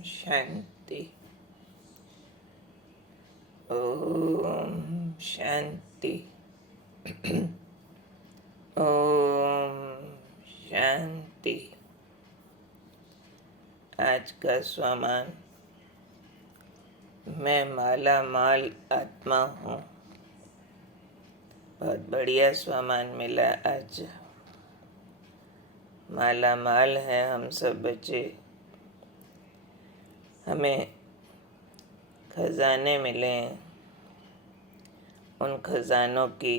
शांति। ओम शांति। ओम शांति। आज का स्वमान, मैं माला माल आत्मा हूँ। बहुत बढ़िया स्वमान मिला आज। माला माल है हम सब बच्चे। हमें खजाने मिले हैं। उन खजानों की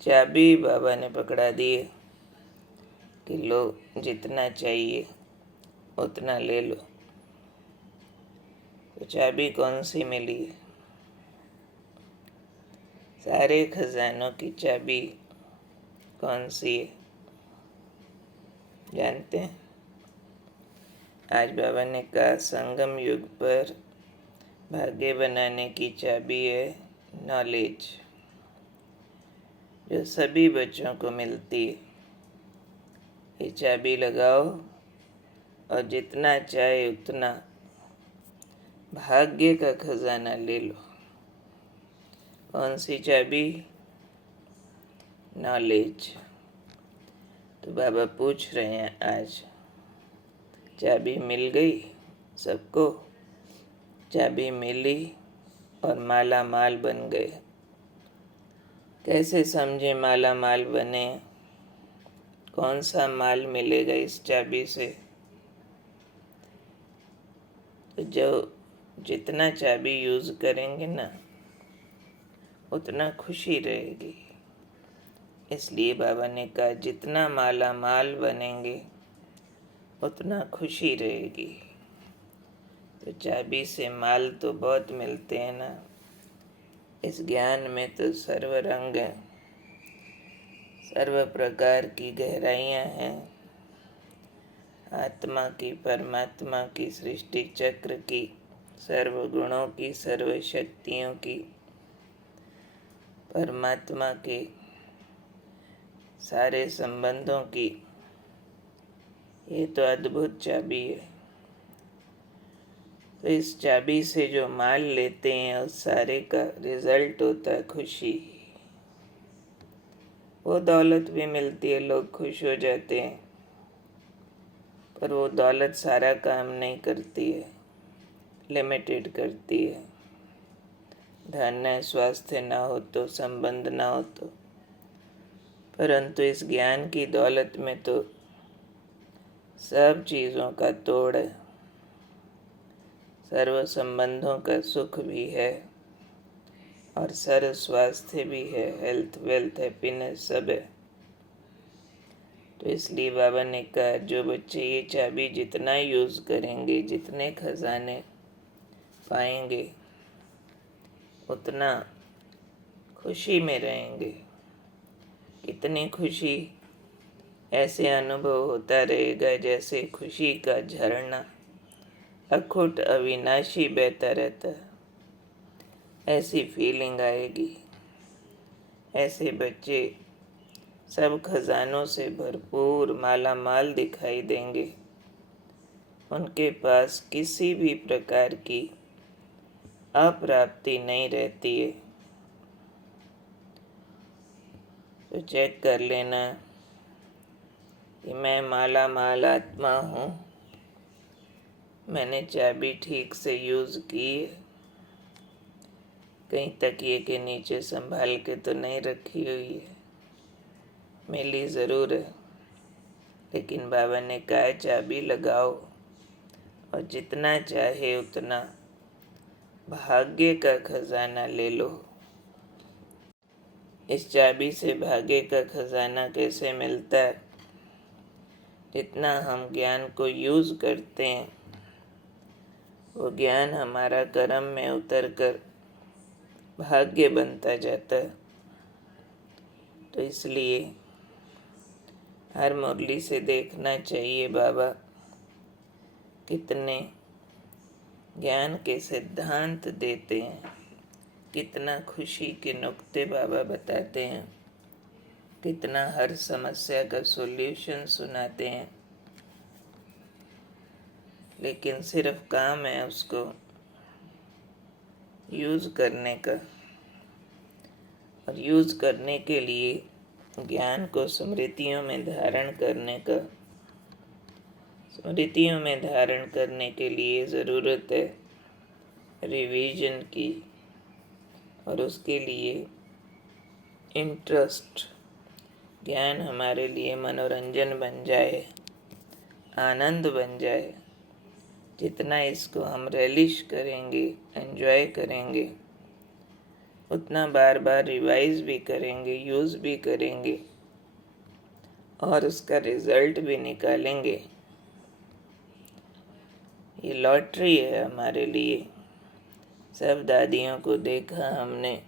चाबी बाबा ने पकड़ा दी है कि लो, जितना चाहिए उतना ले लो। तो चाबी कौन सी मिली है? सारे खजानों की चाबी कौन सी है जानते हैं? आज बाबा ने कहा, संगम युग पर भाग्य बनाने की चाबी है नॉलेज, जो सभी बच्चों को मिलती है। ये चाबी लगाओ और जितना चाहे उतना भाग्य का खजाना ले लो। कौन सी चाबी? नॉलेज। तो बाबा पूछ रहे हैं आज, चाबी मिल गई सबको? चाबी मिली और माला माल बन गए। कैसे समझे माला माल बने? कौन सा माल मिलेगा इस चाबी से? तो जो जितना चाबी यूज़ करेंगे ना, उतना खुशी रहेगी। इसलिए बाबा ने कहा, जितना माला माल बनेंगे उतना खुशी रहेगी। तो चाबी से माल तो बहुत मिलते हैं ना। इस ज्ञान में तो सर्व रंग है, सर्व प्रकार की गहराइयाँ हैं। आत्मा की, परमात्मा की, सृष्टि चक्र की, सर्व गुणों की, सर्व शक्तियों की, परमात्मा के सारे संबंधों की। ये तो अद्भुत चाबी है। तो इस चाबी से जो माल लेते हैं उस सारे का रिजल्ट होता है खुशी। वो दौलत भी मिलती है, लोग खुश हो जाते हैं, पर वो दौलत सारा काम नहीं करती है, लिमिटेड करती है। धन है, स्वास्थ्य ना हो तो, संबंध ना हो तो। परंतु इस ज्ञान की दौलत में तो सब चीज़ों का तोड़ है। सर्व संबंधों का सुख भी है और सर्व स्वास्थ्य भी है, हेल्थ, वेल्थ, हैप्पीनेस सब है। तो इसलिए बाबा ने कहा, जो बच्चे ये चाबी जितना यूज़ करेंगे, जितने खजाने पाएंगे, उतना खुशी में रहेंगे। इतनी खुशी, ऐसे अनुभव होता रहेगा जैसे खुशी का झरना अखुट अविनाशी बहता रहता है। ऐसी फीलिंग आएगी। ऐसे बच्चे सब खजानों से भरपूर माला माल दिखाई देंगे। उनके पास किसी भी प्रकार की अप्राप्ति नहीं रहती है। तो चेक कर लेना कि मैं माला माल आत्मा हूँ। मैंने चाबी ठीक से यूज़ की है। कहीं तकिए के नीचे संभाल के तो नहीं रखी हुई है। मिली ज़रूर है, लेकिन बाबा ने कहा, चाबी लगाओ और जितना चाहे उतना भाग्य का खजाना ले लो। इस चाबी से भाग्य का खजाना कैसे मिलता है? जितना हम ज्ञान को यूज़ करते हैं, वो ज्ञान हमारा कर्म में उतर कर भाग्य बनता जाता है। तो इसलिए हर मुरली से देखना चाहिए बाबा कितने ज्ञान के सिद्धांत देते हैं, कितना खुशी के नुक्ते बाबा बताते हैं, कितना हर समस्या का सॉल्यूशन सुनाते हैं। लेकिन सिर्फ काम है उसको यूज़ करने का। और यूज़ करने के लिए ज्ञान को स्मृतियों में धारण करने का। स्मृतियों में धारण करने के लिए ज़रूरत है रिवीजन की, और उसके लिए इंटरेस्ट। ज्ञान हमारे लिए मनोरंजन बन जाए, आनंद बन जाए। जितना इसको हम रेलिश करेंगे, एंजॉय करेंगे, उतना बार बार रिवाइज भी करेंगे, यूज़ भी करेंगे और उसका रिजल्ट भी निकालेंगे। ये लॉटरी है हमारे लिए। सब दादियों को देखा हमने,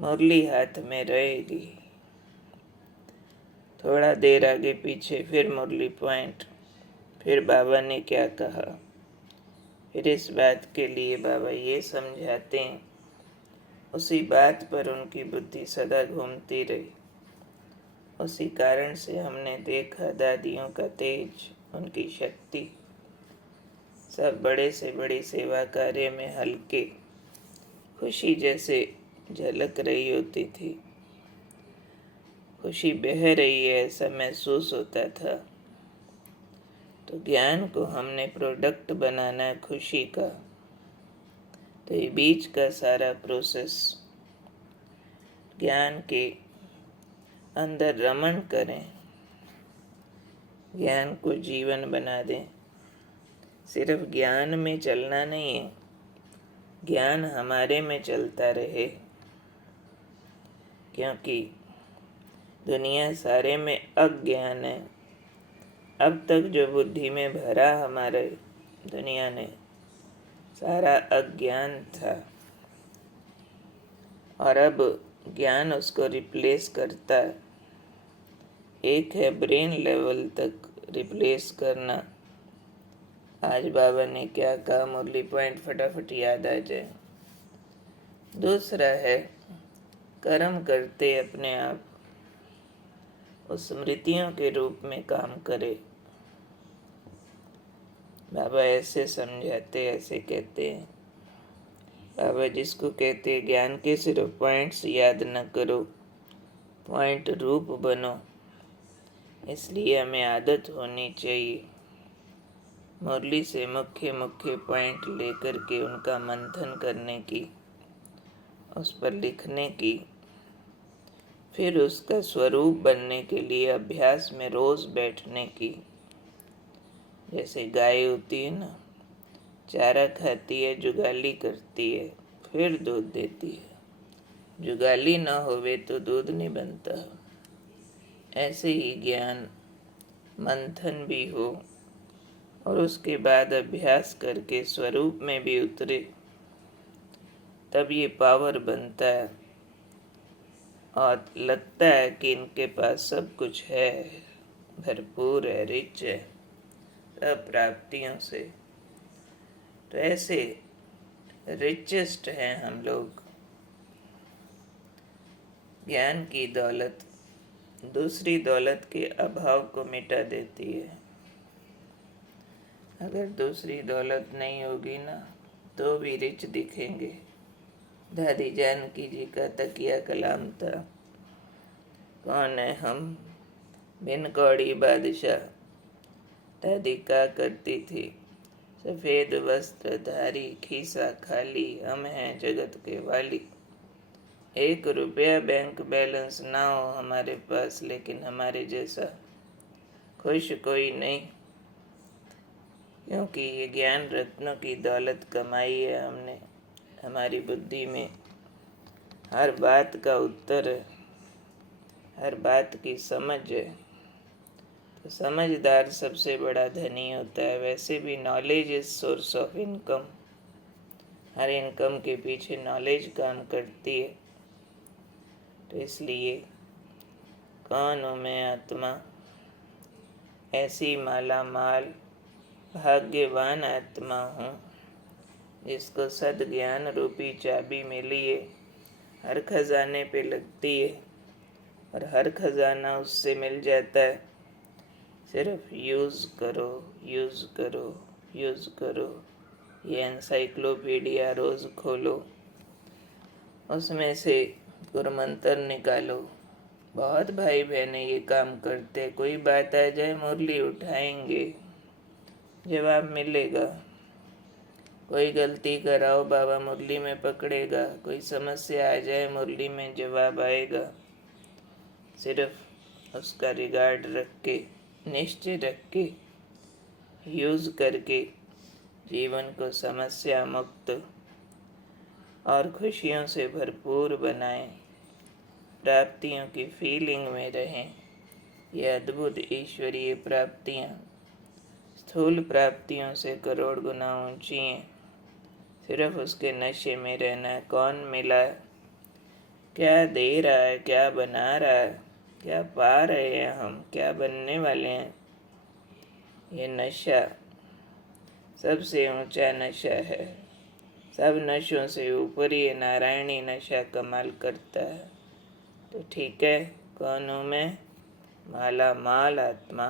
मुरली हाथ में रहेगी, थोड़ा देर आगे पीछे फिर मुरली पॉइंट, फिर बाबा ने क्या कहा, फिर इस बात के लिए बाबा ये समझाते हैं। उसी बात पर उनकी बुद्धि सदा घूमती रही। उसी कारण से हमने देखा दादियों का तेज, उनकी शक्ति। सब बड़े से बड़ी सेवा कार्य में हल्के, खुशी जैसे झलक रही होती थी। खुशी बह रही है ऐसा महसूस होता था। तो ज्ञान को हमने प्रोडक्ट बनाना है खुशी का। तो ये बीच का सारा प्रोसेस ज्ञान के अंदर रमण करें, ज्ञान को जीवन बना दें। सिर्फ ज्ञान में चलना नहीं है, ज्ञान हमारे में चलता रहे। क्योंकि दुनिया सारे में अज्ञान है। अब तक जो बुद्धि में भरा हमारे दुनिया ने, सारा अज्ञान था। और अब ज्ञान उसको रिप्लेस करता है। एक है ब्रेन लेवल तक रिप्लेस करना। आज बाबा ने क्या कहा, मुरली पॉइंट फटाफट याद आ जाए। दूसरा है कर्म करते अपने आप उस स्मृतियों के रूप में काम करे। बाबा ऐसे समझाते, ऐसे कहते हैं। बाबा जिसको कहते हैं ज्ञान के सिर्फ पॉइंट्स याद न करो, पॉइंट रूप बनो। इसलिए हमें आदत होनी चाहिए मुरली से मुख्य मुख्य पॉइंट लेकर के उनका मंथन करने की, उस पर लिखने की, फिर उसका स्वरूप बनने के लिए अभ्यास में रोज बैठने की। जैसे गाय होती है ना, चारा खाती है, जुगाली करती है, फिर दूध देती है। जुगाली ना होवे तो दूध नहीं बनता। ऐसे ही ज्ञान मंथन भी हो और उसके बाद अभ्यास करके स्वरूप में भी उतरे, तब ये पावर बनता है। और लगता है कि इनके पास सब कुछ है, भरपूर है, रिच है सब प्राप्तियों से। तो ऐसे रिचेस्ट हैं हम लोग। ज्ञान की दौलत दूसरी दौलत के अभाव को मिटा देती है। अगर दूसरी दौलत नहीं होगी ना, तो भी रिच दिखेंगे। दादी जानकी जी का तकिया कलाम था, कौन है हम बिन कौड़ी बादशाह। दादी का करती थी, सफ़ेद वस्त्र धारी, खीसा खाली, हम हैं जगत के वाली। 1 रुपया बैंक बैलेंस ना हो हमारे पास, लेकिन हमारे जैसा खुश कोई नहीं। क्योंकि ये ज्ञान रत्नों की दौलत कमाई है हमने। हमारी बुद्धि में हर बात का उत्तर है, हर बात की समझ है। तो समझदार सबसे बड़ा धनी होता है। वैसे भी knowledge is source of income. Her income के पीछे नॉलेज काम करती है। तो इसलिए कौन हूँ मैं आत्मा, ऐसी माला माल भाग्यवान आत्मा हूँ जिसको सद्ज्ञान रूपी चाबी मिली है। हर खजाने पे लगती है और हर खजाना उससे मिल जाता है। सिर्फ यूज़ करो, यूज़ करो, यूज़ करो। ये एनसाइक्लोपीडिया रोज़ खोलो, उसमें से गुरमंत्र निकालो। बहुत भाई बहनें ये काम करते, कोई बात आ जाए मुरली उठाएंगे, जवाब मिलेगा। कोई गलती कराओ बाबा मुरली में पकड़ेगा, कोई समस्या आ जाए मुरली में जवाब आएगा। सिर्फ उसका रिगार्ड रख के, निश्चय रख के, यूज़ करके जीवन को समस्या मुक्त और खुशियों से भरपूर बनाएं, प्राप्तियों की फीलिंग में रहें। ये अद्भुत ईश्वरीय प्राप्तियाँ स्थूल प्राप्तियों से करोड़ गुना ऊंची हैं। सिर्फ उसके नशे में रहना। कौन मिला, क्या दे रहा है, क्या बना रहा है, क्या पा रहे हैं हम, क्या बनने वाले हैं, ये नशा सबसे ऊंचा नशा है। सब नशों से ऊपर ये नारायणी नशा कमाल करता है। तो ठीक है, कौन हूँ मैं? माला माल आत्मा।